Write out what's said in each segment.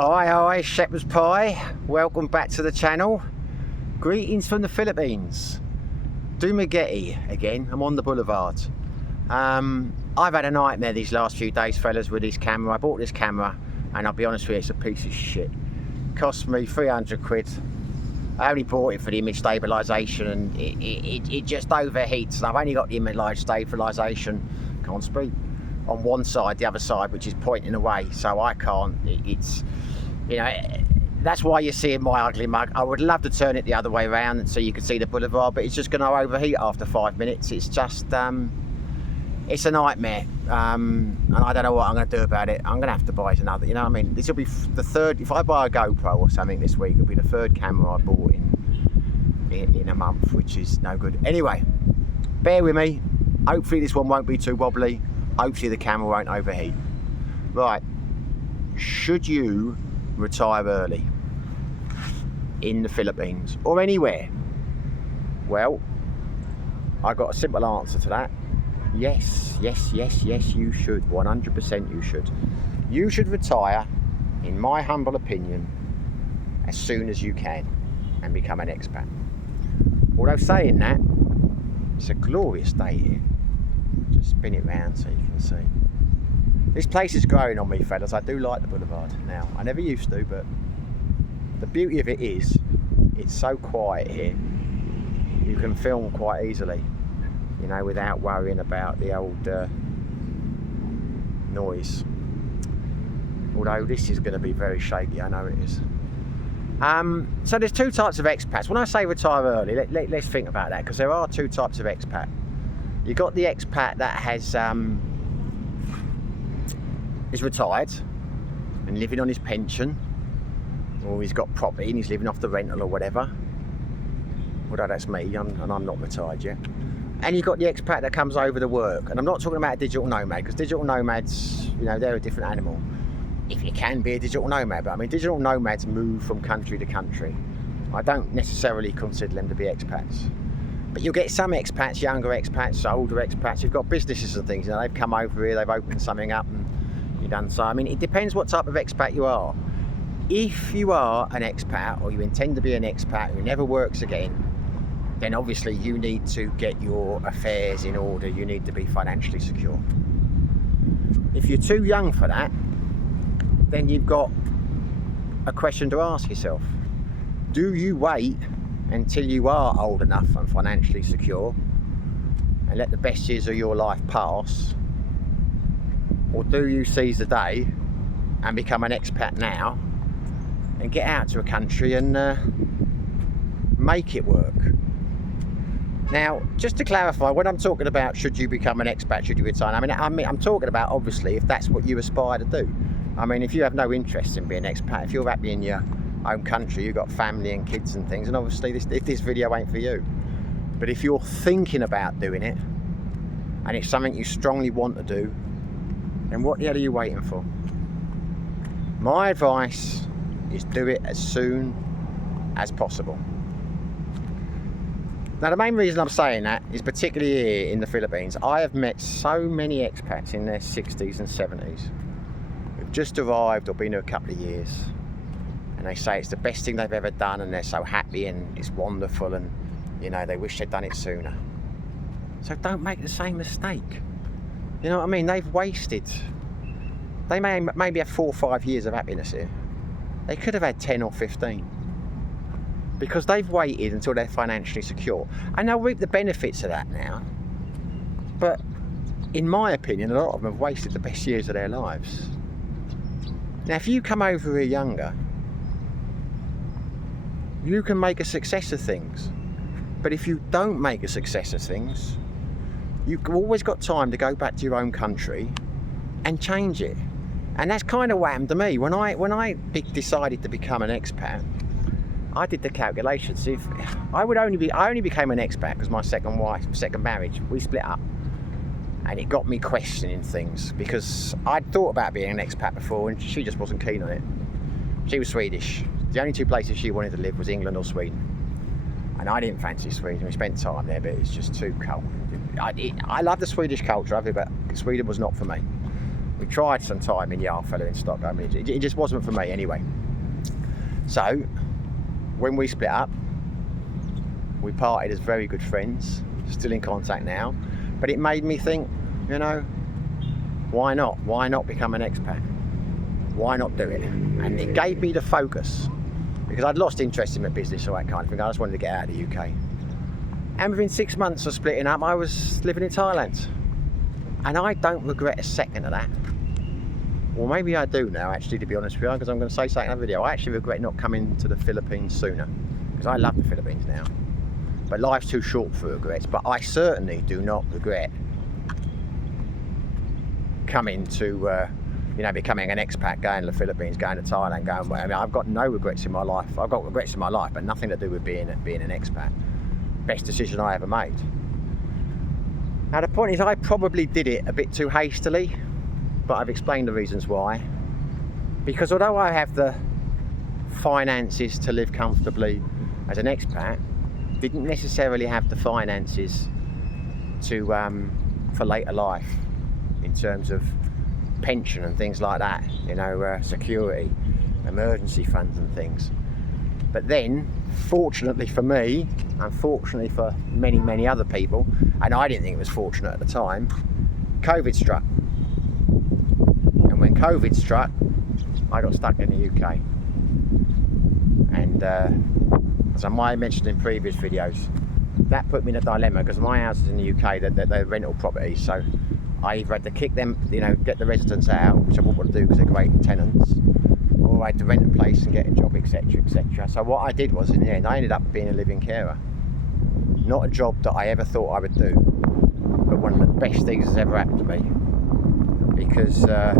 Hi, shepherd's pie. Welcome back to the channel. Greetings from the Philippines. Dumaguete again. I'm on the boulevard. I've had a nightmare these last few days, fellas, with this camera. I bought this camera, and I'll be honest with you, it's a piece of shit. Cost me 300 quid. I only bought it for the image stabilisation, and it just overheats. And I've only got the image stabilisation, can't speak, on one side, the other side, which is pointing away, so I can't. It's, you know, that's why you're seeing my ugly mug. I would love to turn it the other way around so you can see the boulevard, but it's just going to overheat after 5 minutes. It's just, it's a nightmare, and I don't know what I'm going to do about it. I'm going to have to buy another, you know what I mean? This will be the third, if I buy a GoPro or something this week, it'll be the third camera I bought in a month, which is no good. Anyway, bear with me. Hopefully this one won't be too wobbly. Hopefully the camera won't overheat. Right, should you retire early in the Philippines or anywhere? Well, I got a simple answer to that. Yes, you should. 100% you should. You should retire, in my humble opinion, as soon as you can and become an expat. Although saying that, it's a glorious day here. Just spin it round so you can see. This place is growing on me, fellas. I do like the boulevard now. I never used to, but the beauty of it is it's so quiet here. You can film quite easily, you know, without worrying about the old noise. Although this is going to be very shaky, I know it is. So there's two types of expats. When I say retire early, let's think about that, because there are two types of expat. You've got the expat that has is retired and living on his pension, or he's got property and he's living off the rental or whatever. Although that's me, and I'm not retired yet. And you've got the expat that comes over to work. And I'm not talking about a digital nomad, because digital nomads, you know, they're a different animal. If you can be a digital nomad, but I mean, digital nomads move from country to country. I don't necessarily consider them to be expats. But you'll get some expats, younger expats, older expats, who've got businesses and things. You know, they've come over here, they've opened something up, and you've done so. I mean, it depends what type of expat you are. If you are an expat, or you intend to be an expat who never works again, then obviously you need to get your affairs in order. You need to be financially secure. If you're too young for that, then you've got a question to ask yourself. Do you wait until you are old enough and financially secure and let the best years of your life pass? Or do you seize the day and become an expat now and get out to a country and make it work? Now, just to clarify, when I'm talking about should you become an expat, should you retire, I mean, I'm talking about obviously if that's what you aspire to do. I mean, if you have no interest in being an expat, if you're happy in your home country, you've got family and kids and things, and obviously if this video ain't for you. But if you're thinking about doing it, and it's something you strongly want to do, then what the hell are you waiting for? My advice is do it as soon as possible. Now, the main reason I'm saying that is particularly here in the Philippines, I have met so many expats in their 60s and 70s who've just arrived or been here a couple of years, and they say it's the best thing they've ever done, and they're so happy and it's wonderful, and you know, they wish they'd done it sooner. So don't make the same mistake. You know what I mean? They've wasted, they maybe have 4 or 5 years of happiness here. They could have had 10 or 15. Because they've waited until they're financially secure. And they'll reap the benefits of that now. But in my opinion, a lot of them have wasted the best years of their lives. Now, if you come over here younger, you can make a success of things. But if you don't make a success of things, you've always got time to go back to your own country and change it. And that's kind of what happened to me. When I decided to become an expat, I did the calculations. If I only became an expat because my second marriage, we split up, and it got me questioning things, because I'd thought about being an expat before, and she just wasn't keen on it. She was Swedish. The only two places she wanted to live was England or Sweden, and I didn't fancy Sweden. We spent time there, but it's just too cold. I love the Swedish culture of it, but Sweden was not for me. We tried some time in Yarfella in Stockholm. It just wasn't for me anyway. So when we split up, we parted as very good friends, still in contact now. But it made me think, you know, why not? Why not become an expat? Why not do it? And it gave me the focus, because I'd lost interest in my business or that kind of thing. I just wanted to get out of the UK. And within 6 months of splitting up, I was living in Thailand. And I don't regret a second of that. Well, maybe I do now, actually, to be honest with you, because I'm going to say something in the video. I actually regret not coming to the Philippines sooner, because I love the Philippines now. But life's too short for regrets. But I certainly do not regret coming to, you know, becoming an expat, going to the Philippines, going to Thailand, going where. I mean, I've got no regrets in my life. I've got regrets in my life, but nothing to do with being an expat. Best decision I ever made. Now the point is, I probably did it a bit too hastily, but I've explained the reasons why. Because although I have the finances to live comfortably as an expat, didn't necessarily have the finances to for later life, in terms of pension and things like that, you know, security, emergency funds and things. But then, fortunately for me, unfortunately for many, many other people, and I didn't think it was fortunate at the time, COVID struck. And when COVID struck, I got stuck in the UK. And as I might have mentioned in previous videos, that put me in a dilemma, because my house is in the UK, they're rental properties, so I either had to kick them, you know, get the residents out, which I wouldn't want to do because they're great tenants, or I had to rent a place and get a job, etc, etc. So what I did was, in the end, I ended up being a living carer. Not a job that I ever thought I would do, but one of the best things that's ever happened to me, because I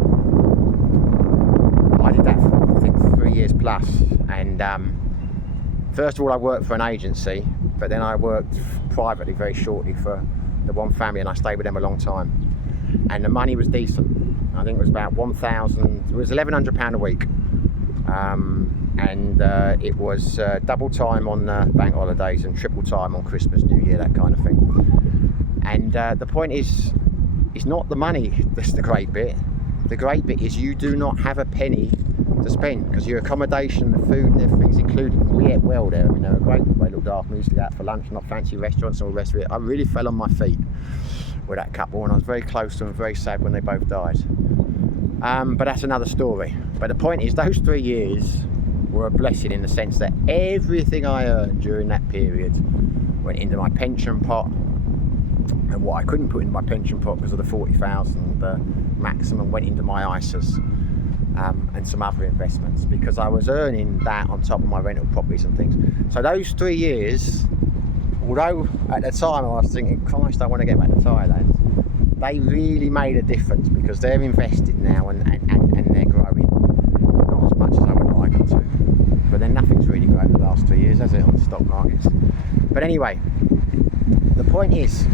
did that for, I think, 3 years plus. And first of all, I worked for an agency, but then I worked privately very shortly for the one family, and I stayed with them a long time. And the money was decent. I think it was about £1,100 a week. And it was double time on bank holidays and triple time on Christmas, New Year, that kind of thing. And the point is, it's not the money that's the great bit. The great bit is you do not have a penny to spend, because your accommodation, the food and everything's included. And we ate well there. I mean, they were great. They looked after me. We used to go out for lunch, not fancy restaurants and all the rest of it. I really fell on my feet with that couple, and I was very close to them, very sad when they both died. But that's another story. But the point is, those 3 years were a blessing, in the sense that everything I earned during that period went into my pension pot, and what I couldn't put into my pension pot because of the 40,000 maximum went into my ISAs, and some other investments, because I was earning that on top of my rental properties and things. So those 3 years, although at the time I was thinking, Christ, I want to get back to Thailand, they really made a difference, because they're invested now and they're growing. Not as much as I would like them to. But then nothing's really grown the last 2 years, has it, on the stock markets? But anyway, the point is,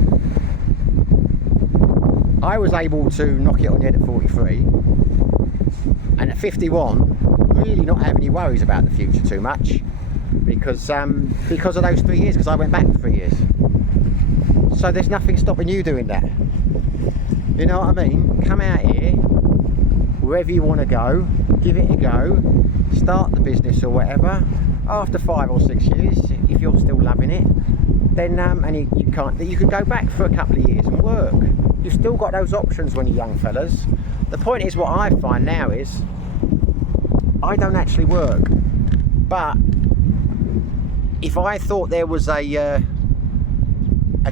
I was able to knock it on the head at 43, and at 51, really not have any worries about the future too much, because of those 3 years, because I went back for 3 years. So there's nothing stopping you doing that. You know what I mean? Come out here, wherever you want to go, give it a go, start the business or whatever. After 5 or 6 years, if you're still loving it, then and you can go back for a couple of years and work. You've still got those options when you're young fellas. The point is, what I find now is, I don't actually work, but if I thought there was a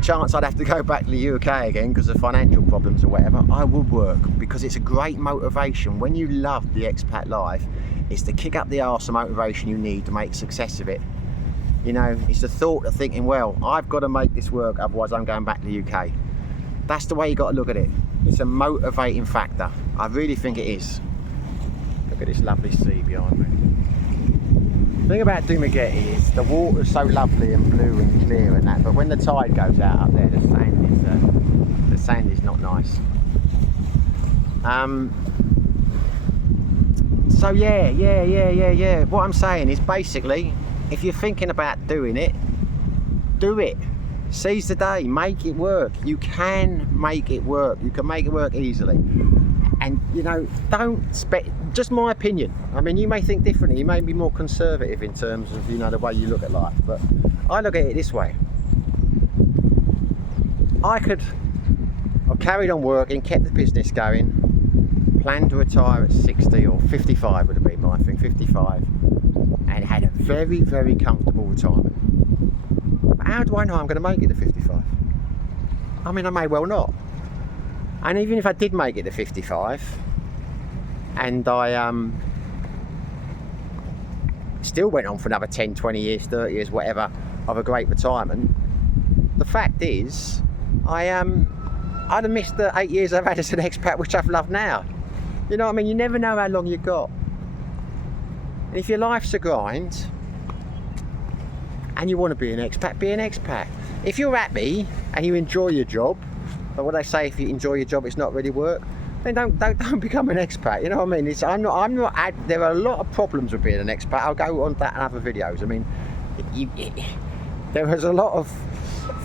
chance I'd have to go back to the UK again because of financial problems or whatever, I would work, because it's a great motivation. When you love the expat life, it's the kick up the arse of motivation you need to make success of it. You know, it's the thought of thinking, well, I've got to make this work, otherwise I'm going back to the UK. That's the way you got to look at it. It's a motivating factor. I really think it is. Look at this lovely sea behind me. The thing about Dumaguete is the water's so lovely and blue and clear and that, but when the tide goes out up there, the sand is not nice. So yeah. What I'm saying is, basically, if you're thinking about doing it, do it. Seize the day, make it work. You can make it work. You can make it work easily. And you know, just my opinion. I mean, you may think differently. You may be more conservative in terms of, you know, the way you look at life. But I look at it this way. I've carried on working, kept the business going, planned to retire at 60 or 55 would have been my thing, 55, and had a very, very comfortable retirement. But how do I know I'm going to make it to 55? I mean, I may well not. And even if I did make it to 55 and I still went on for another 10, 20 years, 30 years, whatever, of a great retirement, the fact is I'd have missed the 8 years I've had as an expat, which I've loved now. You know what I mean? You never know how long you've got. And if your life's a grind and you want to be an expat, be an expat. If you're happy and you enjoy your job, but what they say, if you enjoy your job, it's not really work, then don't become an expat. You know what I mean? There are a lot of problems with being an expat. I'll go on that in other videos. I mean, there is a lot of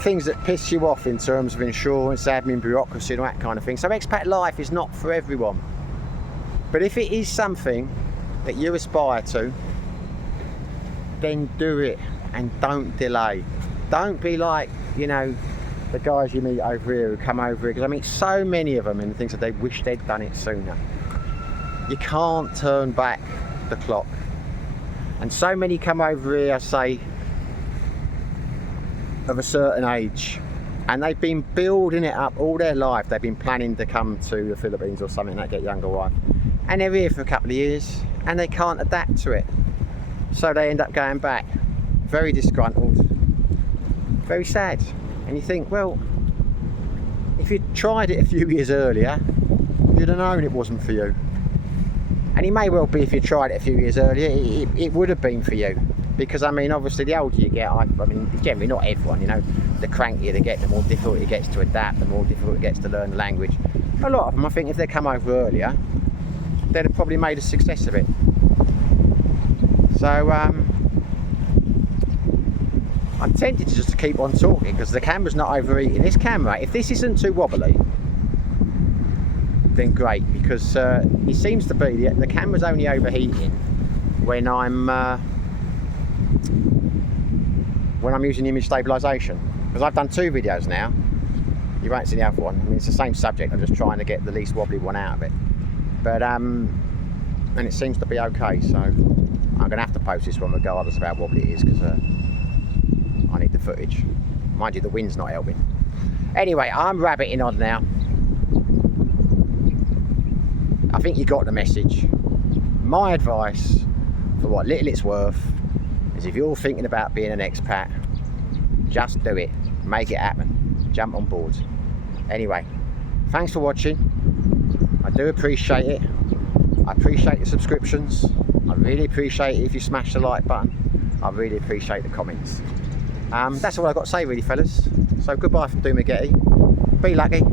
things that piss you off in terms of insurance, admin, bureaucracy, and all that kind of thing. So expat life is not for everyone. But if it is something that you aspire to, then do it and don't delay. Don't be like, you know, the guys you meet over here who come over here, because I meet so many of them and things that they wish they'd done it sooner. You can't turn back the clock. And so many come over here, say, of a certain age, and they've been building it up all their life. They've been planning to come to the Philippines or something, they get younger wife, and they're here for a couple of years and they can't adapt to it, so they end up going back very disgruntled, very sad. And you think, well, if you'd tried it a few years earlier, you'd have known it wasn't for you. And it may well be, if you tried it a few years earlier, it would have been for you. Because, I mean, obviously, the older you get, I mean, generally not everyone, you know, the crankier they get, the more difficult it gets to adapt, the more difficult it gets to learn the language. A lot of them, I think, if they come over earlier, they'd have probably made a success of it. So, I'm tempted to just keep on talking because the camera's not overheating. This camera, if this isn't too wobbly, then great, because it seems to be the camera's only overheating when I'm using image stabilisation. Because I've done 2 videos now. You won't see the other one. I mean, it's the same subject. I'm just trying to get the least wobbly one out of it. But and it seems to be okay. So I'm going to have to post this one regardless of how wobbly it is, because I need the footage. Mind you, the wind's not helping. Anyway, I'm rabbiting on now. I think you got the message. My advice, for what little it's worth, is if you're thinking about being an expat, just do it. Make it happen. Jump on board. Anyway, thanks for watching. I do appreciate it. I appreciate the subscriptions. I really appreciate it if you smash the like button. I really appreciate the comments. That's all I've got to say, really, fellas. So goodbye from Dumagetti. Be lucky.